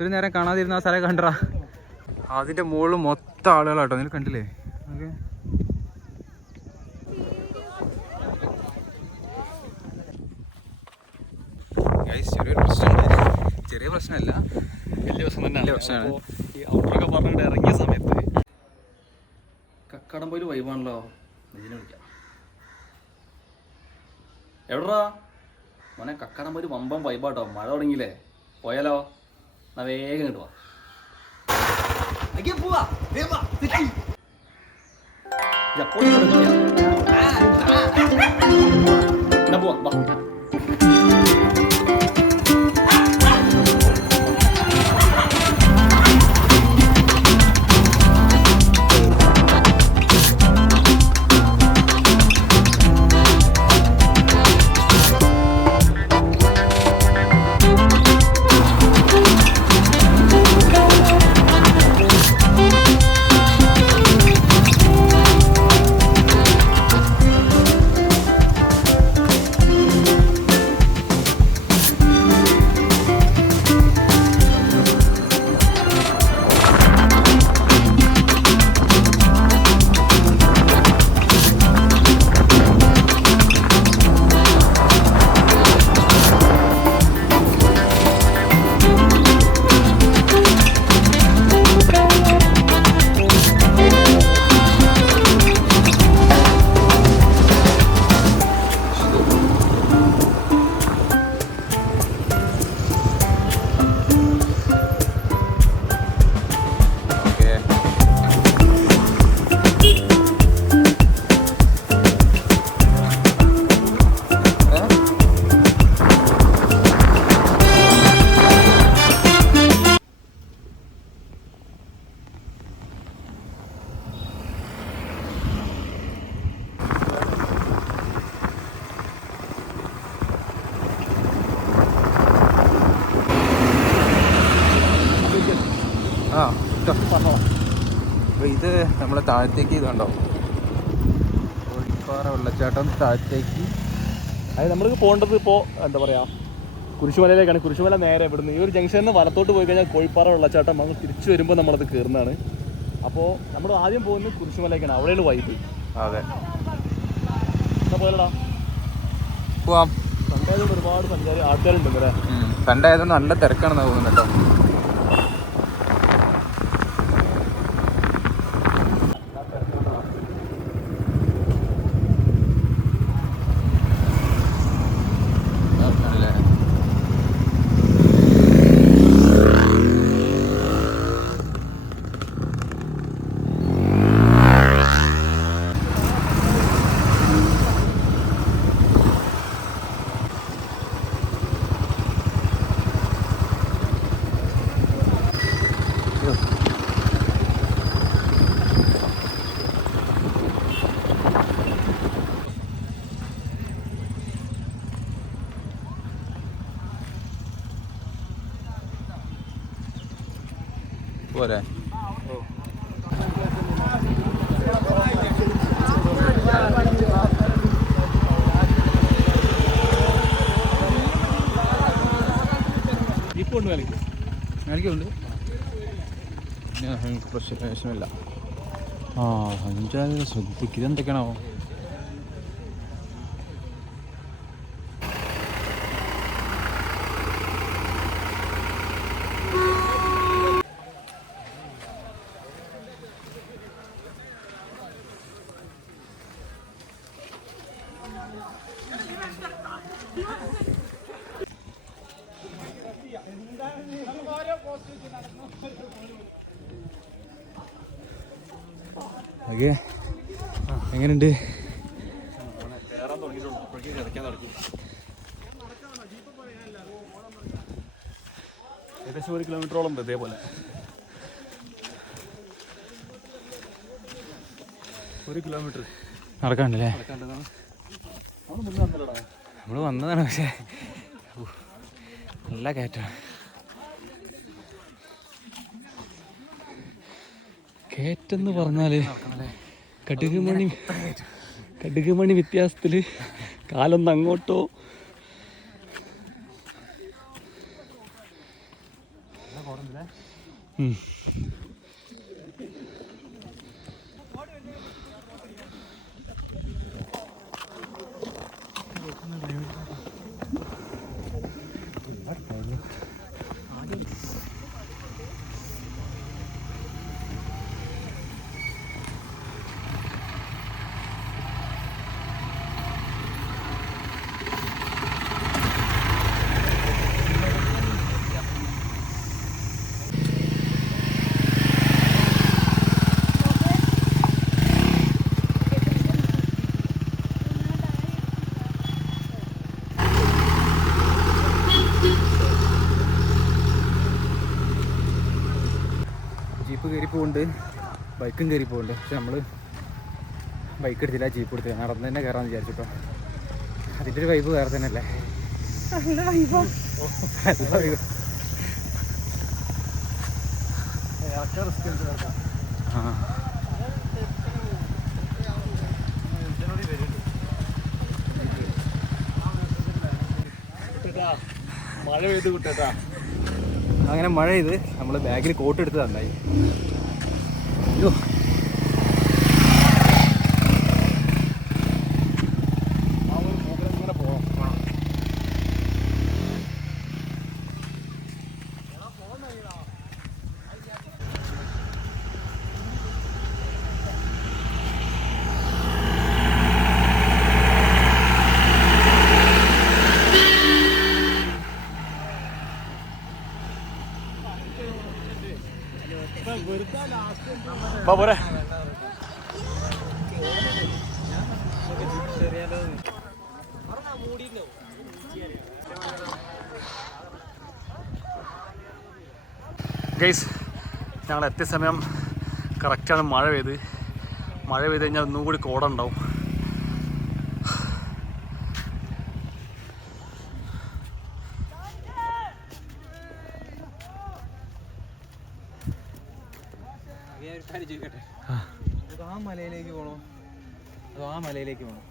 ഇത്രയും നേരം കാണാതിരുന്ന ആ സ്ഥലം കണ്ടറാ. അതിൻ്റെ മുകളിൽ മൊത്തം ആളുകളാട്ടോ, നിങ്ങൾ കണ്ടില്ലേ? ഓക്കെ, ചെറിയൊരു പ്രശ്നമുണ്ട്. ചെറിയ പ്രശ്നമല്ല, വലിയ പ്രശ്നം തന്നെ. വലിയ പ്രശ്നമാണ്. ഈ ഔട്ടറൊക്കെ പറഞ്ഞിട്ട് ഇറങ്ങിയ സമയത്ത് കക്കാടംപൊയിൽ വൈബാണല്ലോ. ഇതിനെ വിളിക്കാം. എവിടാ മോനെ? കക്കാടംപൊയിൽ വമ്പം വൈബാട്ടോ. മഴ തുടങ്ങിയില്ലേ? പോയാലോ? എന്നാ വേഗം കിട്ടുവാ. പോവാ. അപ്പോൾ ഇത് നമ്മളെ താഴത്തേക്ക് ഇത് കണ്ടോ, കോഴിപ്പാറ വെള്ളച്ചാട്ടം താഴത്തേക്ക്. അതായത് നമ്മൾക്ക് പോകേണ്ടത് ഇപ്പോൾ എന്താ പറയുക, കുരിശുമലയിലേക്കാണ്. കുരിശുമല നേരെ ഇവിടുന്ന് ഈ ഒരു ജംഗ്ഷനിൽ നിന്ന് വലത്തോട്ട് പോയി കഴിഞ്ഞാൽ കോഴിപ്പാറ വെള്ളച്ചാട്ടം. നമ്മൾ തിരിച്ചു വരുമ്പോൾ നമ്മളത് കയറുന്നതാണ്. അപ്പോൾ നമ്മൾ ആദ്യം പോകുന്നത് കുരിശുമലയ്ക്കാണ്. അവിടെയാണ് വൈബ്. അതെ, എന്നാ പോയല്ലടാ, പോവാം. സൺഡേ ആയതുകൊണ്ട് ഒരുപാട് ആൾക്കാരുണ്ട് അല്ലേ? സൺഡേ ആയതുകൊണ്ട് നല്ല തിരക്കാണെന്ന് തോന്നുന്നു കേട്ടോ. പോരെ ജീപ്പുണ്ട് മേടിക്കുന്നുണ്ട്. പ്രശ്നമില്ല. ആ, അഞ്ചാറ് ശ്രദ്ധിക്കുക. ഇതെന്തൊക്കെയാണോ? ഓക്കെ, എങ്ങനെയുണ്ട്? ഏകദേശം 1 കിലോമീറ്ററോളം ഇതേപോലെ 1 കിലോമീറ്റർ നടക്കാണ്ടല്ലേ? നമ്മൾ വന്നതാണ്, പക്ഷേ നല്ല കയറ്റമാണ്. കയറ്റെന്ന് പറഞ്ഞാൽ കടുകുമണി വ്യത്യാസത്തിൽ കാലൊന്ന് അങ്ങോട്ടോ ജീപ്പ് കയറി പോകുന്നുണ്ട്, ബൈക്കും കയറി പോകുന്നുണ്ട്. പക്ഷെ നമ്മൾ ബൈക്ക് എടുത്തില്ല, ജീപ്പ് എടുത്തില്ല, നടന്ന് തന്നെ കയറാമെന്ന് വിചാരിച്ചിട്ടോ. അതിൻ്റെ ഒരു വൈബ് വേറെ തന്നെ അല്ലേ? നല്ല വൈബ്. മഴ പെയ്ത് കിട്ടാ. അങ്ങനെ മഴ ചെയ്ത് നമ്മൾ ബാഗിൽ കോട്ട് എടുത്ത് തന്നായി. അയ്യോ, പോരെ. ഗൈസ്, ഞങ്ങൾ എത്തിയ സമയം കറക്റ്റാണ്. മഴ പെയ്ത് കഴിഞ്ഞാൽ ഒന്നും കൂടി കോട ഉണ്ടാവും. ആ മലയിലേക്ക് പോകണോ അതോ ആ മലയിലേക്ക് പോകണോ?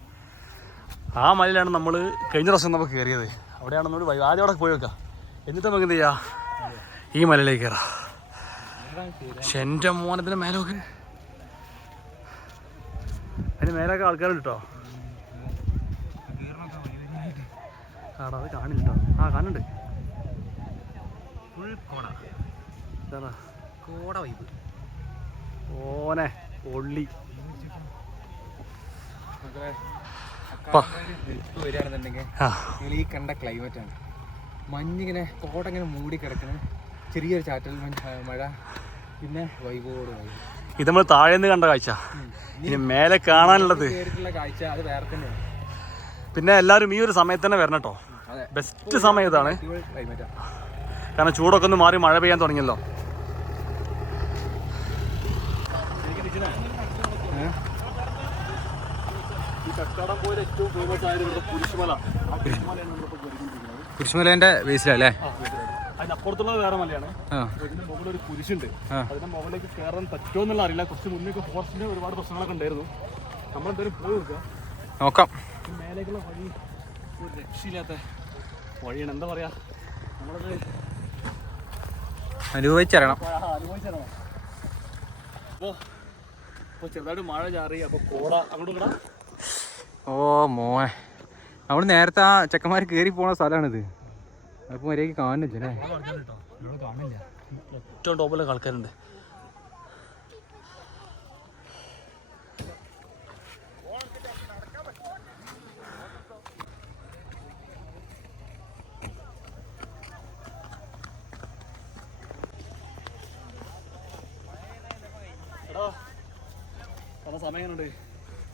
ആ മലയിലാണ് നമ്മൾ കഴിഞ്ഞ പ്രാവശ്യം നമുക്ക് കയറിയത്. അവിടെയാണ് നമ്മൾ ആദ്യം അവിടെ പോയി വെക്കാം, എന്നിട്ട് നമുക്ക് എന്ത് ചെയ്യാം, ഈ മലയിലേക്ക് കയറാം. പക്ഷെ എൻ്റെ മോനത്തിൻ്റെ മേലൊക്കെ, അതിന് മേലൊക്കെ ആൾക്കാരുണ്ട് കേട്ടോ. കാടാ, അത് കാണില്ല കേട്ടോ. ആ കാണുന്നുണ്ട്, ഫുൾ കോട. ഇതാ കോട വൈബ്. ഓനെ പൊള്ളി. വരികയാണെന്നുണ്ടെങ്കിൽ ഈ കണ്ട ക്ലൈമറ്റാണ്. മഞ്ഞിങ്ങനെ കോട ഇങ്ങനെ മൂടി കിടക്കുന്നത്, ചെറിയൊരു ചാറ്റൽ മഴ, പിന്നെ വൈബോട് വൈബ്. ഇത് നമ്മൾ താഴേന്ന് കണ്ട കാഴ്ച. ഇനി മേലെ കാണാനുള്ളത് കാഴ്ച അത് വേറെ തന്നെയാണ്. പിന്നെ എല്ലാവരും ഈ ഒരു സമയത്ത് തന്നെ വരണം കേട്ടോ. ബെസ്റ്റ് സമയം ഇതാണ്, കാരണം ചൂടൊക്കെ ഒന്ന് മാറി മഴ പെയ്യാൻ തുടങ്ങിയല്ലോ. കുരിശുമലേന്റെ ബേസിലല്ലേ? അതിനപ്പുറത്തുള്ളത് വേറെ മലയാണ്. ഇതിന്റെ മുകളിൽ ഒരു കുരിശുണ്ട്. അതിന്റെ മുകളിലേക്ക് കയറാൻ പറ്റുമോ എന്നുള്ള അറിയില്ല. കുറച്ച് മുന്നേക്ക് ഫോറസ്റ്റിന്റെ ഒരുപാട് പ്രശ്നങ്ങളൊക്കെ ഉണ്ടായിരുന്നു. നമ്മളെന്തായാലും പോയി നോക്കാം. മേലേക്കുള്ള വഴി ഒരു രക്ഷയില്ലാത്ത വഴിയാണ്. എന്താ പറയാ, നമ്മളത് അനുഭവിച്ചറിയണം. അപ്പോൾ ചെറുതായിട്ട് മഴ ചാറി. അപ്പോൾ കോട അങ്ങോട്ട് ഇടാം. ഓ മോനെ, നമ്മൾ നേരത്തെ ആ ചെക്കന്മാർ കയറി പോണ സ്ഥലമാണിത്. അപ്പോൾ മര്യാദയ്ക്ക് കാണുന്നില്ല അല്ലേ? കാണില്ല. ഏറ്റവും ടോപ്പിലൊക്കെ ആൾക്കാരുണ്ട്.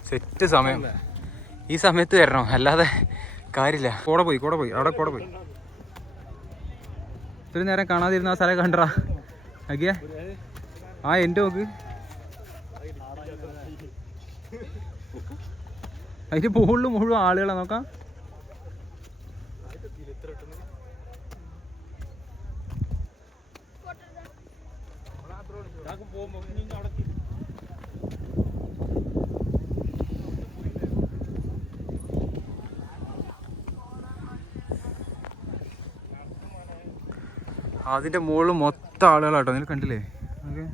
സെറ്റ് സമയം. ഈ സമയത്ത് വരണം, അല്ലാതെ കാര്യമില്ല. കോട പോയി അവിടെ കോട പോയി. ഇത്രയും നേരം കാണാതിരുന്ന ആ സ്ഥലം കണ്ടറാ ആക്കിയ ആ എൻ്റെ നോക്ക്. അതിൻ്റെ മുഴുവൻ ആളുകളാ. നോക്കാം, അതിൻ്റെ മുകളിൽ മൊത്തം ആളുകളാട്ടോ, നിങ്ങൾ കണ്ടില്ലേ? ഓക്കെ,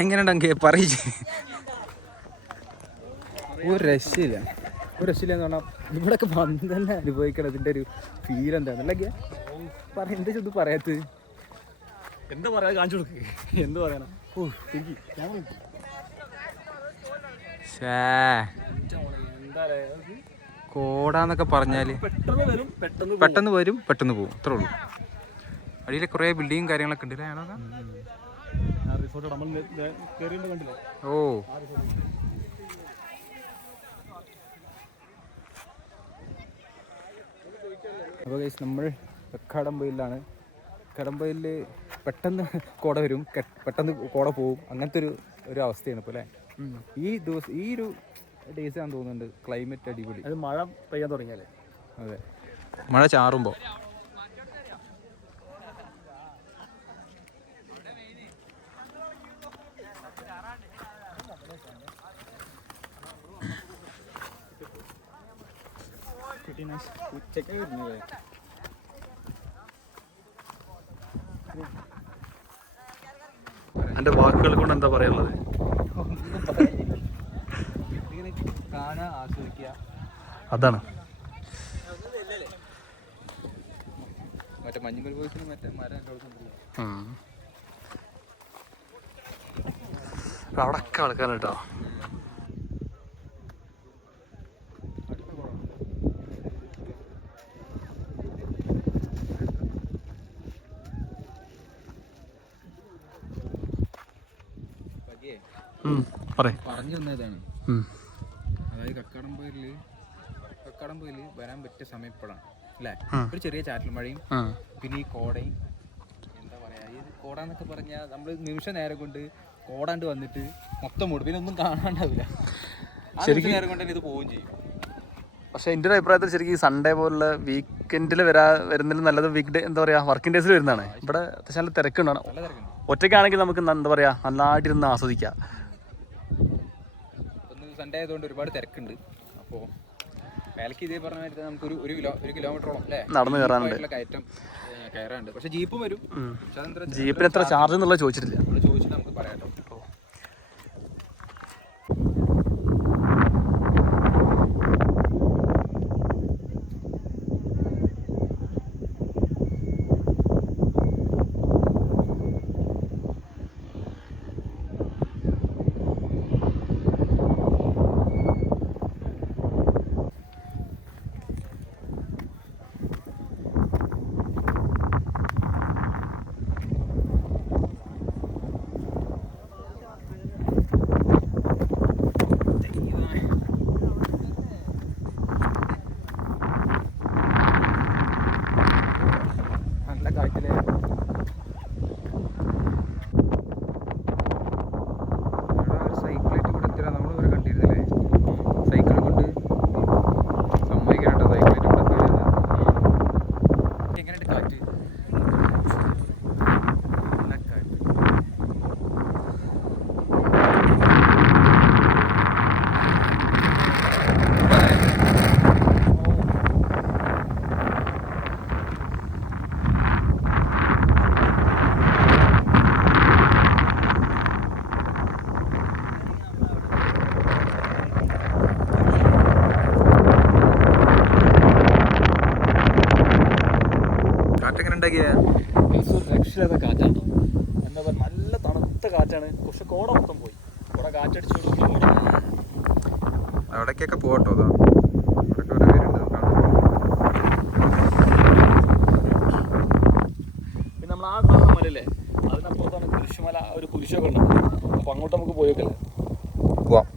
എങ്ങനെയുണ്ടെങ്കിൽ പറയില്ലേ? ഒരു രക്ഷയില്ല, ഒരു രക്ഷയില്ല എന്ന് പറഞ്ഞാൽ ഇവിടെയൊക്കെ വന്ന് തന്നെ അനുഭവിക്കണം ഇതിൻ്റെ ഒരു ഫീൽ എന്താണെന്നല്ലേ എന്താ ഇത് പറയാത്തത്? എന്താ പറയാ, കാണിച്ചു കൊടുക്ക്. എന്ത് പറയാനാ? കോടാന്നൊക്കെ പറഞ്ഞാൽ പെട്ടെന്ന് വരും പെട്ടെന്ന് പോകും, അത്രേ ഉള്ളൂ. അടിയിൽ കുറേ ബിൽഡിങ്ങും കാര്യങ്ങളൊക്കെ ഉണ്ട്. ഓ, അപ്പോൾ ഗൈസ് നമ്മൾ കക്കാടംപൊയിലാണ്. കക്കാടംപൊയിൽ പെട്ടെന്ന് കോട വരും, പെട്ടെന്ന് കോട പോവും, അങ്ങനത്തെ ഒരു അവസ്ഥയാണ് ഇപ്പോൾ അല്ലേ? ഈ ഒരു ഡേയ്സ് ആണെന്ന് തോന്നുന്നുണ്ട് ക്ലൈമറ്റ് അടിപൊളി. അത് മഴ പെയ്യാൻ തുടങ്ങിയാലേ. അതെ, മഴ ചാറുമ്പോൾ. ഉച്ചക്ക് വരുന്നത് എൻ്റെ വാക്കുകൾ കൊണ്ട് എന്താ പറയാനുള്ളത്? ഇങ്ങനെ കാണാൻ ആസ്വദിക്കുക, അതാണ്. മറ്റേ മഞ്ഞുമൽ ബോയ്സിന് മറ്റേ മരം അവിടൊക്കെ ആൾക്കാർ കേട്ടോ. പറഞ്ഞു തന്നതാണ്. അതായത് കക്കാടംപൊയില് വരാൻ പറ്റിയ സമയം ഇപ്പോഴാണ് അല്ലേ? ഒരു ചെറിയ ചാറ്റൽ മഴയും പിന്നെ ഈ കോടയും. എന്താ പറയാ, ഈ കോട എന്നൊക്കെ പറഞ്ഞാൽ നമ്മൾ നിമിഷ നേരം കൊണ്ട് കോടാണ്ട് വന്നിട്ട് മൊത്തം മൂടും, പിന്നെ ഒന്നും കാണാണ്ടാവില്ല. ശരിക്കും നേരം കൊണ്ട് തന്നെ ഇത് പോവുകയും ചെയ്യും. പക്ഷേ എൻ്റെ ഒരു അഭിപ്രായത്തിൽ ശരിക്കും സൺഡേ പോലുള്ള വീക്കെൻഡിൽ വരുന്നതിൽ നല്ലത് വീക്ക് ഡേ, എന്താ പറയുക, വർക്കിംഗ് ഡേയ്സിൽ വരുന്നതാണ്. ഇവിടെ അത്യാവശ്യം നല്ല തിരക്കുണ്ടാണ്. ഒറ്റയ്ക്കാണെങ്കിൽ നമുക്ക് എന്താ പറയുക, നന്നായിട്ടിരുന്ന് ആസ്വദിക്കാം. സൺഡേ ആയതുകൊണ്ട് ഒരുപാട് തിരക്കുണ്ട്. അപ്പോൾ മേലേക്ക് ഇതേ പറഞ്ഞ മാതിരി നമുക്കൊരു ഒരു കിലോമീറ്ററോളം അല്ലേ നടന്ന് കയറാനുണ്ട്, കയറ്റം കയറാനുണ്ട്. പക്ഷേ ജീപ്പും വരും. ജീപ്പിന് എത്ര ചാർജ് എന്നുള്ളത് ചോദിച്ചിട്ടില്ല. ചോദിച്ചിട്ട് നമുക്ക് പറയാം കേട്ടോ. തണുത്ത കാറ്റാണ്. പക്ഷെ കോട മൊത്തം പോയി. കോട കാറ്റടിച്ചു. അവിടേക്കൊക്കെ പോകട്ടോ. അതോ അവിടേക്ക് ഓരോ പേരുണ്ട്. പിന്നെ നമ്മൾ ആ കാണുന്ന മലയില്ലേ, അതിനപ്പുറത്താണ് കുരിശുമല, ഒരു കുരിശൊക്കെ ഉണ്ട്. അപ്പോൾ അങ്ങോട്ട് നമുക്ക് പോയേക്കല്ലേ. പോവാം.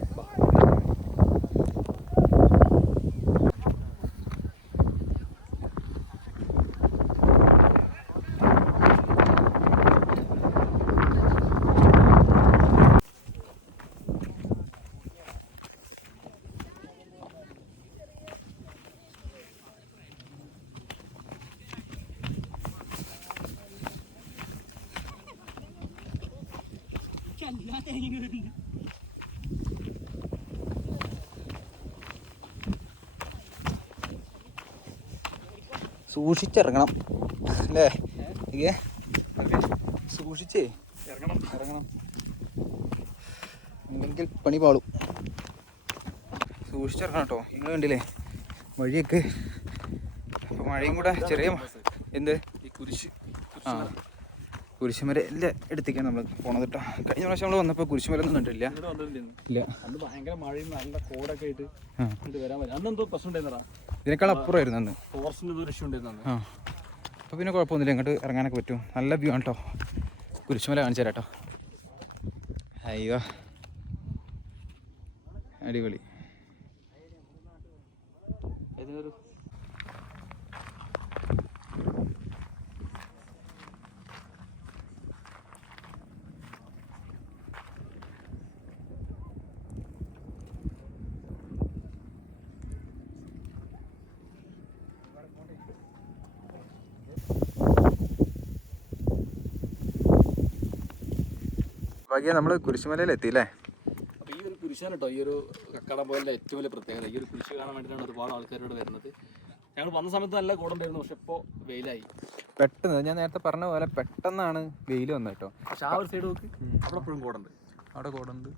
സൂക്ഷിച്ചിറങ്ങണം അല്ലേ? സൂക്ഷിച്ചേ ഇറങ്ങണം. അല്ലെങ്കിൽ പണി പാളും. സൂക്ഷിച്ചിറങ്ങണം കേട്ടോ. നിങ്ങൾ കണ്ടില്ലേ വഴിയൊക്കെ. അപ്പോൾ മഴയും കൂടെ ചെറിയ എന്ത് ഈ കുരിശ് കുരിശുമല എല്ലാം എടുത്തേക്കാണ് നമ്മൾ പോണത് കേട്ടോ. കഴിഞ്ഞ പ്രാവശ്യം നമ്മൾ വന്നപ്പോൾ കുരിശുമല ഒന്നും കണ്ടില്ല. ഇല്ല, അന്ന് ഭയങ്കര മഴയും നല്ല കോടൊക്കെ ആയിട്ട് വരാൻ പറ്റും. അന്ന് എന്തോ പ്രശ്നം ഉണ്ടായിരുന്നടാ. ഇതിനേക്കാൾ അപ്പുറമായിരുന്നു അന്ന്. ഫോറസ്റ്റിന് ഒരു ഇഷ്യൂ ഉണ്ടായിരുന്നു. അപ്പോൾ പിന്നെ കുഴപ്പമൊന്നുമില്ല, ഇങ്ങോട്ട് ഇറങ്ങാനൊക്കെ പറ്റും. നല്ല വ്യൂ ആണ് കേട്ടോ. കുരിശുമല കാണിച്ചു തരാം കേട്ടോ. അയ്യോ അടിപൊളി. ഇതിനൊരു ഭാഗ്യം നമ്മൾ കുരിശുമലയിൽ എത്തിയില്ലേ. അപ്പോൾ ഈ ഒരു കുരിശാണ് കേട്ടോ ഈ ഒരു കക്കാടംപൊയിലിൻ്റെ ഏറ്റവും വലിയ പ്രത്യേകത. ഈ ഒരു കുരിശ് കാണാൻ വേണ്ടിയിട്ടാണ് ഒരുപാട് ആൾക്കാരോട് വരുന്നത്. ഞങ്ങൾ വന്ന സമയത്ത് നല്ല കോടുണ്ടായിരുന്നു, പക്ഷെ ഇപ്പോൾ വെയിലായി. പെട്ടെന്ന് ഞാൻ നേരത്തെ പറഞ്ഞ പോലെ പെട്ടെന്നാണ് വെയിൽ വന്നത് കേട്ടോ. പക്ഷെ ആ ഒരു സൈഡ് നോക്ക്, അവിടെ എപ്പോഴും കോടുണ്ട്. അവിടെ കോടുണ്ട്.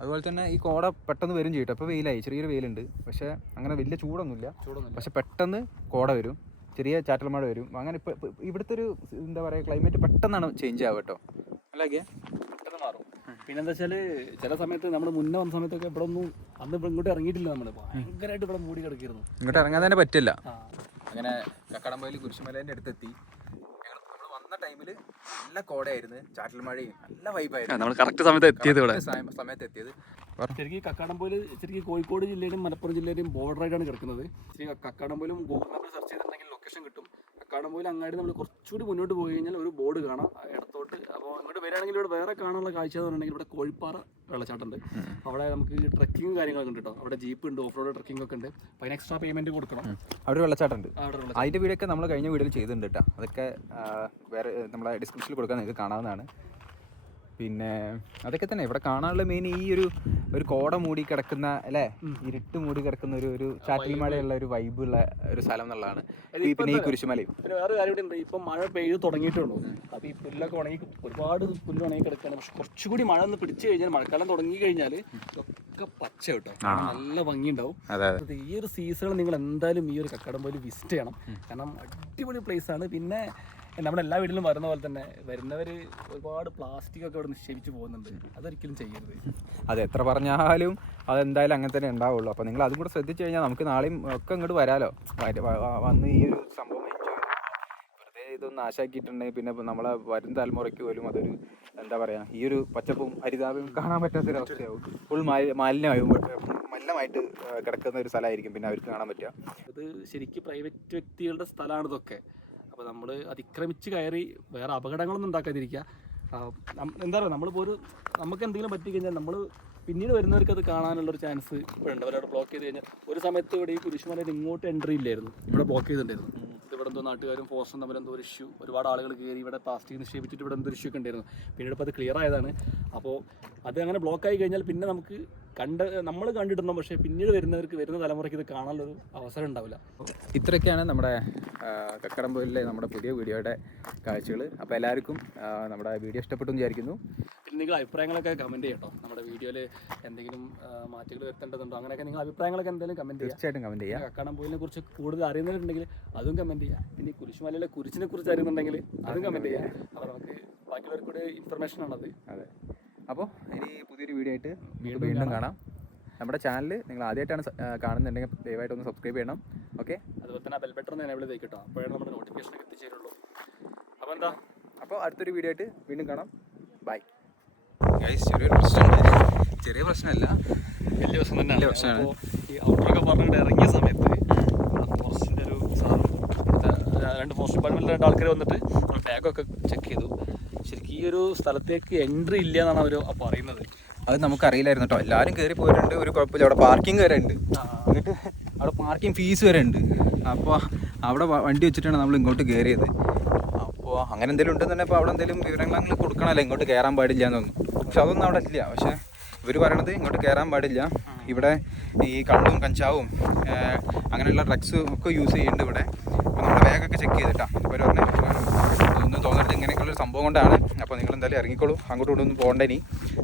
അതുപോലെ തന്നെ ഈ കോട പെട്ടെന്ന് വരും ചെയ്യട്ടോ. അപ്പോൾ വെയിലായി, ചെറിയൊരു വെയിലുണ്ട്. പക്ഷേ അങ്ങനെ വലിയ ചൂടൊന്നുമില്ല. പക്ഷെ പെട്ടെന്ന് കോട വരും, ചെറിയ ചാറ്റൽ മഴ വരും. അങ്ങനെ ഇപ്പോൾ ഇവിടുത്തെ ഒരു എന്താ പറയുക ക്ലൈമറ്റ് പെട്ടെന്നാണ് ചേഞ്ച് ആവുക കേട്ടോ. അല്ലേ? പെട്ടെന്ന് മാറും. പിന്നെന്താ വെച്ചാൽ ചില സമയത്ത് നമ്മൾ മുന്നേ വന്ന സമയത്തൊക്കെ ഇവിടെ ഒന്നും അന്ന് ഇങ്ങോട്ട് ഇറങ്ങിയിട്ടില്ല. നമ്മൾ ഭയങ്കരമായിട്ട് ഇവിടെ മൂടി കിടക്കിയിരുന്നു. ഇങ്ങോട്ട് ഇറങ്ങാൻ തന്നെ പറ്റില്ല. അങ്ങനെ കക്കാടംപൊയിൽ കുരിശുമലേൻ്റെ അടുത്തെത്തി. നമ്മൾ വന്ന ടൈമിൽ നല്ല കോടയായിരുന്നു, ചാറ്റൽ മഴയും നല്ല വൈബായിരുന്നു. നമ്മൾ കറക്റ്റ് സമയത്ത് എത്തിയത് ശരിക്കും കക്കാടംപൊയിൽ ശരിക്കും കോഴിക്കോട് ജില്ലയിലും മലപ്പുറം ജില്ലയിലും ബോർഡറായിട്ടാണ് കിടക്കുന്നത്. ശരിക്കും കക്കാടംപൊയിലും ഗൂഗിൾ മാപ്പിൽ സെർച്ച് ചെയ്തിട്ടുണ്ടെങ്കിൽ ലൊക്കേഷൻ കിട്ടും. കക്കാടംപൊയിൽ അങ്ങാടി നമ്മൾ കുറച്ചുകൂടി മുന്നോട്ട് പോയി കഴിഞ്ഞാൽ ഒരു ബോർഡ് കാണാം ഇടത്തോട്ട്. അപ്പോൾ ഇങ്ങോട്ട് വരികയാണെങ്കിൽ ഇവിടെ വേറെ കാണാനുള്ള കാഴ്ച എന്ന് പറഞ്ഞിട്ടുണ്ടെങ്കിൽ ഇവിടെ കോഴിപ്പാറ വെള്ളച്ചാട്ടമുണ്ട്. അവിടെ നമുക്ക് ട്രക്കിങ്ങും കാര്യങ്ങളൊക്കെ ഉണ്ട് കേട്ടോ. അവിടെ ജീപ്പ് ഉണ്ട്, ഓഫ് റോഡ് ട്രക്കിംഗ് ഒക്കെ ഉണ്ട്. അപ്പോൾ അതിന് എക്സ്ട്രാ പേയ്മെൻറ്റ് കൊടുക്കണം. അവിടെ വെള്ളച്ചാട്ടമുണ്ട്. അതിൻ്റെ വീഡിയോ നമ്മൾ കഴിഞ്ഞ വീഡിയോയിൽ ചെയ്തിട്ടുണ്ട് കേട്ടോ. അതൊക്കെ വേറെ നമ്മളെ ഡിസ്ക്രിപ്ഷനിൽ കൊടുക്കാൻ നിങ്ങൾക്ക് കാണാവുന്നതാണ്. പിന്നെ അതൊക്കെ തന്നെ ഇവിടെ കാണാനുള്ള മെയിൻ ഈ ഒരു കോട മൂടി കിടക്കുന്ന അല്ലേ, ഇരുട്ട് മൂടി കിടക്കുന്ന ഒരു ചാറ്റൽ മഴയുള്ള ഒരു വൈബുള്ള ഒരു സ്ഥലം എന്നുള്ളതാണ്. പിന്നെ ഈ കുരിശുമലയും. പിന്നെ വേറെ കാര്യം ഉണ്ട്, ഇപ്പം മഴ പെയ്ത് തുടങ്ങിയിട്ടുള്ളൂ. അപ്പോൾ ഈ പുല്ലൊക്കെ ഉണങ്ങി, ഒരുപാട് പുല്ല് ഉണങ്ങി കിടക്കുകയാണ്. പക്ഷെ കുറച്ചുകൂടി മഴ ഒന്ന് പിടിച്ചു കഴിഞ്ഞാൽ, മഴക്കാലം തുടങ്ങി കഴിഞ്ഞാൽ ഒക്കെ പച്ച കേട്ടോ, നല്ല ഭംഗിയുണ്ടാവും. ഈ ഒരു സീസണിൽ നിങ്ങൾ എന്തായാലും ഈ ഒരു കക്കാടംപൊയിൽ വിസിറ്റ് ചെയ്യണം. കാരണം അടിപൊളി പ്ലേസ് ആണ്. പിന്നെ നമ്മുടെ എല്ലാ വീട്ടിലും വരുന്ന പോലെ തന്നെ വരുന്നവർ ഒരുപാട് പ്ലാസ്റ്റിക് ഒക്കെ ഇവിടെ നിക്ഷേപിച്ച് പോകുന്നുണ്ട്. അതൊരിക്കലും ചെയ്യരുത്. അത് എത്ര പറഞ്ഞാലും അതെന്തായാലും അങ്ങനെ തന്നെ ഉണ്ടാവുള്ളൂ. അപ്പോൾ നിങ്ങൾ അതും കൂടെ ശ്രദ്ധിച്ചു കഴിഞ്ഞാൽ നമുക്ക് നാളെയും ഒക്കെ ഇങ്ങോട്ട് വരാമല്ലോ. വന്ന് ഈ ഒരു സംഭവം വെറുതെ ഇതൊന്നും നാശാക്കിയിട്ടുണ്ടെങ്കിൽ പിന്നെ നമ്മളെ വരും തലമുറയ്ക്ക് പോലും അതൊരു എന്താ പറയുക, ഈ ഒരു പച്ചപ്പും ഹരിതാപവും കാണാൻ പറ്റാത്തൊരവസ്ഥയാവും. ഫുൾ മലിനമായിട്ട് കിടക്കുന്ന ഒരു സ്ഥലമായിരിക്കും പിന്നെ അവർക്ക് കാണാൻ പറ്റുക. ഇത് ശരിക്കും പ്രൈവറ്റ് വ്യക്തികളുടെ സ്ഥലമാണ് ഇതൊക്കെ. അപ്പോൾ നമ്മൾ അതിക്രമിച്ച് കയറി വേറെ അപകടങ്ങളൊന്നും ഉണ്ടാക്കാതിരിക്കുക. എന്താ പറയുക, നമ്മളിപ്പോൾ നമുക്ക് എന്തെങ്കിലും പറ്റിക്കഴിഞ്ഞാൽ നമ്മൾ പിന്നീട് വരുന്നവർക്ക് അത് കാണാനുള്ളൊരു ചാൻസ് ഉണ്ട്. അവരവിടെ ബ്ലോക്ക് ചെയ്ത് കഴിഞ്ഞാൽ ഒരു സമയത്ത് ഇവിടെ ഈ കുരിശുമലയിൽ ഇങ്ങോട്ട് എൻട്രി ഇല്ലായിരുന്നു, ഇവിടെ ബ്ലോക്ക് ചെയ്തിട്ടുണ്ടായിരുന്നു. ഇവിടെ എന്തോ നാട്ടുകാരും ഫോറസ്റ്റും തമ്മിൽ എന്തോ ഒരു ഇഷ്യൂ, ഒരുപാട് ആളുകൾ കയറി ഇവിടെ പ്ലാസ്റ്റിക് നിക്ഷേപിച്ചിട്ട് ഇവിടെ എന്തോ ഇഷ്യൂ ഒക്കെ ഉണ്ടായിരുന്നു. പിന്നീട് ഇപ്പോൾ അത് ക്ലിയർ ആയതാണ്. അപ്പോൾ അത് അങ്ങനെ ബ്ലോക്ക് ആയി കഴിഞ്ഞാൽ പിന്നെ നമുക്ക് നമ്മൾ കണ്ടിട്ടുണ്ടോ, പക്ഷേ പിന്നീട് വരുന്ന തലമുറയ്ക്ക് ഇത് കാണാനുള്ളൊരു അവസരം ഉണ്ടാവില്ല. ഇത്രയൊക്കെയാണ് നമ്മുടെ കക്കാടംപൊയിലിലെ നമ്മുടെ പുതിയ വീഡിയോയുടെ കാഴ്ചകൾ. അപ്പോൾ എല്ലാവർക്കും നമ്മുടെ വീഡിയോ ഇഷ്ടപ്പെട്ടു എന്ന് വിചാരിക്കുന്നു. പിന്നെ നിങ്ങൾ അഭിപ്രായങ്ങളൊക്കെ കമൻറ്റ് ചെയ്യട്ടോ. നമ്മുടെ വീഡിയോയിൽ എന്തെങ്കിലും മാറ്റങ്ങൾ വരുത്തേണ്ടതുണ്ടോ, അങ്ങനെയൊക്കെ നിങ്ങൾ അഭിപ്രായങ്ങളൊക്കെ എന്തെങ്കിലും കമൻറ്റ് ചെയ്യുക. തീർച്ചയായിട്ടും കമൻറ്റ് ചെയ്യുക. കക്കാടംപൊയിലിനെ കുറിച്ച് കൂടുതൽ അറിയുന്നവരുണ്ടെങ്കിൽ അതും കമൻറ്റ് ചെയ്യുക. പിന്നെ കുരിശുമലയിലെ കുരിശിനെ കുറിച്ച് അറിയുന്നുണ്ടെങ്കിൽ അതും കമൻറ്റ് ചെയ്യുക. അപ്പോൾ നമുക്ക് ബാക്കിയുള്ളവർക്ക് ഒരു ഇൻഫർമേഷൻ ആണത്. അതെ. അപ്പോൾ ഇനി പുതിയൊരു വീഡിയോ ആയിട്ട് വീണ്ടും കാണാം. നമ്മുടെ ചാനൽ നിങ്ങൾ ആദ്യമായിട്ടാണ് കാണുന്നുണ്ടെങ്കിൽ ദയവായിട്ടൊന്ന് സബ്സ്ക്രൈബ് ചെയ്യണം. ഓക്കെ, അതുപോലെ തന്നെ ബെൽ ബട്ടൺ എനേബിൾ ചെയ്ത് കേട്ടോ, അപ്പോഴാണ് നമ്മുടെ നോട്ടിഫിക്കേഷൻ ഒക്കെ എത്തിച്ചേരുള്ളൂ. അപ്പോൾ എന്താ, അപ്പോൾ അടുത്തൊരു വീഡിയോ ആയിട്ട് വീണ്ടും കാണാം. Bye guys. ചെറിയൊരു പ്രശ്നമുണ്ട്. ചെറിയ പ്രശ്നമല്ല, വലിയ പ്രശ്നം തന്നെ. വലിയ പ്രശ്നമാണ്. ഈ ഔട്ടറൊക്കെ പറഞ്ഞിട്ട് ഇറങ്ങിയ സമയത്ത് ഫോറസ്റ്റിൻ്റെ ഒരു സാധനം, 2 ഫോറസ്റ്റ് ഡിപ്പാർട്ട്മെൻറ്റിലെ ആൾക്കാർ വന്നിട്ട് ബാഗൊക്കെ ചെക്ക് ചെയ്തു. ശരിക്കും ഈ ഒരു സ്ഥലത്തേക്ക് എൻട്രി ഇല്ല എന്നാണ് അവർ പറയുന്നത്. അത് നമുക്കറിയില്ലായിരുന്നു കേട്ടോ. എല്ലാവരും കയറി പോയിട്ടുണ്ട്, ഒരു കുഴപ്പമില്ല. അവിടെ പാർക്കിംഗ് വരെ ഉണ്ട്. എന്നിട്ട് അവിടെ പാർക്കിംഗ് ഫീസ് വരെ ഉണ്ട്. അപ്പോൾ അവിടെ വണ്ടി വെച്ചിട്ടാണ് നമ്മൾ ഇങ്ങോട്ട് കയറിയത്. അപ്പോൾ അങ്ങനെ എന്തെങ്കിലും ഉണ്ടെന്ന് തന്നെ ഇപ്പോൾ അവിടെ എന്തെങ്കിലും വിവരങ്ങൾ കൊടുക്കണമല്ലോ, ഇങ്ങോട്ട് കയറാൻ പാടില്ല എന്നൊന്നും. പക്ഷെ അതൊന്നും അവിടെ ഇല്ല. പക്ഷേ ഇവർ പറയണത് ഇങ്ങോട്ട് കയറാൻ പാടില്ല, ഇവിടെ ഈ കള്ളും കഞ്ചാവും അങ്ങനെയുള്ള ഡ്രഗ്സും ഒക്കെ യൂസ് ചെയ്യുന്നുണ്ട് ഇവിടെ. അപ്പോൾ നമ്മുടെ ബാഗൊക്കെ ചെക്ക് ചെയ്തിട്ടാണ്. അപ്പോൾ അവർ ഒന്നും തോന്നരുത്, ഇങ്ങനെയൊക്കെയുള്ളൊരു സംഭവം കൊണ്ടാണ്. അപ്പോൾ നിങ്ങൾ എന്തായാലും ഇറങ്ങിക്കോളൂ, അങ്ങോട്ടും ഇങ്ങോട്ടൊന്നും പോകണ്ട. ഇനി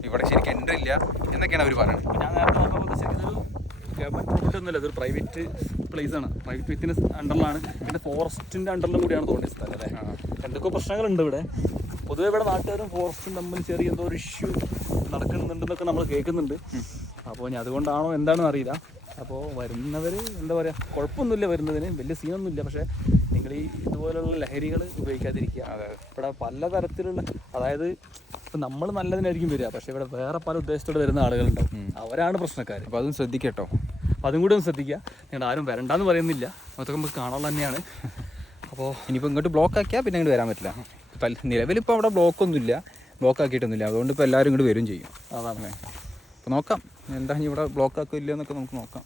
ഇവിടെ ശരിക്കും എൻട്രി ഇല്ല എന്നൊക്കെയാണ് അവർ പറയുന്നത്. ഞാൻ നേരത്തെ നോക്കുമ്പോൾ ശരിക്കും ഗവൺമെൻറ് പ്രോപ്പർട്ടി ഒന്നുമില്ല, ഇതൊരു പ്രൈവറ്റ് പ്ലേസ് ആണ്. പ്രൈവറ്റ് വ്യക്തിൻ്റെ അണ്ടറിലാണ്, പിന്നെ ഫോറസ്റ്റിൻ്റെ അണ്ടറിലും കൂടിയാണ് തോന്നിയ സ്ഥലം അല്ലേ. എന്തൊക്കെ പ്രശ്നങ്ങളുണ്ട് ഇവിടെ. പൊതുവെ ഇവിടെ നാട്ടുകാരും ഫോറസ്റ്റും തമ്മിൽ ചെറിയ എന്തോ ഒരു ഇഷ്യൂ നടക്കുന്നുണ്ടെന്നൊക്കെ നമ്മൾ കേൾക്കുന്നുണ്ട്. അപ്പോൾ ഇനി അതുകൊണ്ടാണോ എന്താണെന്ന് അറിയില്ല. അപ്പോൾ വരുന്നവർ എന്താ പറയുക, കുഴപ്പമൊന്നുമില്ല, വരുന്നതിന് വലിയ സീനൊന്നുമില്ല. പക്ഷേ നിങ്ങൾ ഈ ഇതുപോലുള്ള ലഹരികൾ ഉപയോഗിക്കാതിരിക്കുക. ഇവിടെ പലതരത്തിലുള്ള, അതായത് ഇപ്പം നമ്മൾ നല്ലതിനായിരിക്കും വരിക, പക്ഷേ ഇവിടെ വേറെ പല ഉദ്ദേശത്തോടെ വരുന്ന ആളുകളുണ്ടാവും, അവരാണ് പ്രശ്നക്കാർ. അപ്പോൾ അതും ശ്രദ്ധിക്കട്ടോ. അപ്പോൾ അതും കൂടി ഒന്ന് ശ്രദ്ധിക്കുക. നിങ്ങൾ ആരും വരണ്ടെന്ന് പറയുന്നില്ല, അതൊക്കെ നമുക്ക് കാണാനുള്ള തന്നെയാണ്. അപ്പോൾ ഇനിയിപ്പോൾ ഇങ്ങോട്ട് ബ്ലോക്ക് ആക്കിയാൽ പിന്നെ ഇങ്ങോട്ട് വരാൻ പറ്റില്ല. നിലവിലിപ്പോൾ അവിടെ ബ്ലോക്കൊന്നുമില്ല, ബ്ലോക്ക് ആക്കിയിട്ടൊന്നുമില്ല. അതുകൊണ്ട് ഇപ്പോൾ എല്ലാവരും ഇങ്ങോട്ട് വരും ചെയ്യും. അതാണ്. അപ്പോൾ നോക്കാം എന്താ ഇവിടെ ബ്ലോക്ക് ആക്കില്ല എന്നൊക്കെ നമുക്ക് നോക്കാം.